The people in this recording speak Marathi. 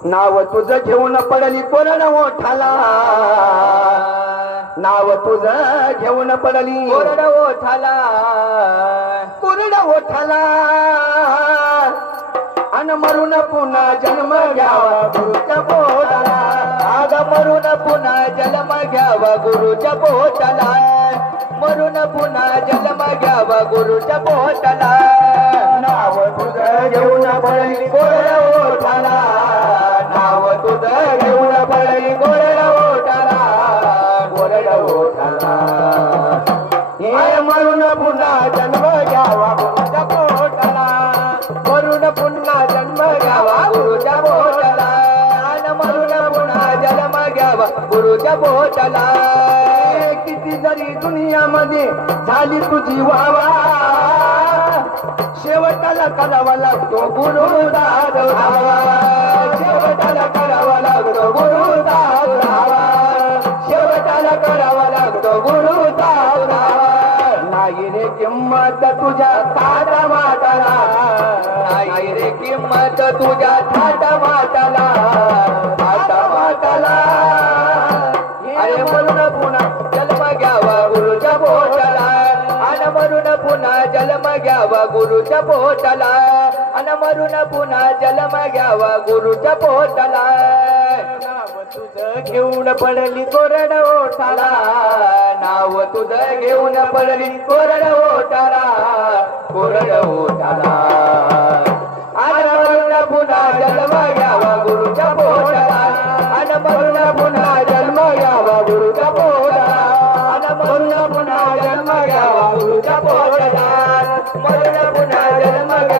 नाव तुझं घेऊन पडली कोरड ओठाला नाव तुझं घेऊन पडली कोरड ओठाला कोरड ओठाला अन मरून पुन्हा जन्म घ्यावा गुरुच्या पोटाला आग मरून पुन्हा जन्म घ्यावा गुरुच्या पोटाला मरून पुन्हा जन्म घ्यावा गुरुच्या पोटाला नाव तुझं घेऊन पडली कोरड ओठाला नाव तुझं घेऊन पडली कोरड ओठाला कोरड ओठाला हे मरून पुन्हा जन्म घ्यावा गुरुच्या पोटाला मरून पुन्हा जन्म घ्यावा गुरुच्या पोटाला मरून पुन्हा जन्म घ्यावा गुरुच्या पोटाला किती जरी दुनियामध्ये झाली तुझी वावा शेवटाला करावा लागतो गुरु दादरावा शेवटाला करावा लागतो गुरु दादरावा शेवटाला करावा लागतो गुरु दादरावा नाही रे किंमत तुझ्या ताटा माटाला नाही रे किंमत तुझ्या थाटा माटाला थाटा माटाला अरे मरून पुन्हा जन्म घ्यावा गुरुच्या पोटाला अन मरून पुन्हा जन्म घ्यावा गुरुच्या पोटाला अन मरून पुन्हा जन्म घ्यावा गुरुच्या पोटाला नाव तुझं घेऊन पडली कोरड ओठाला नाव तुझं घेऊन पडली कोरड ओटाला कोरड ओटाला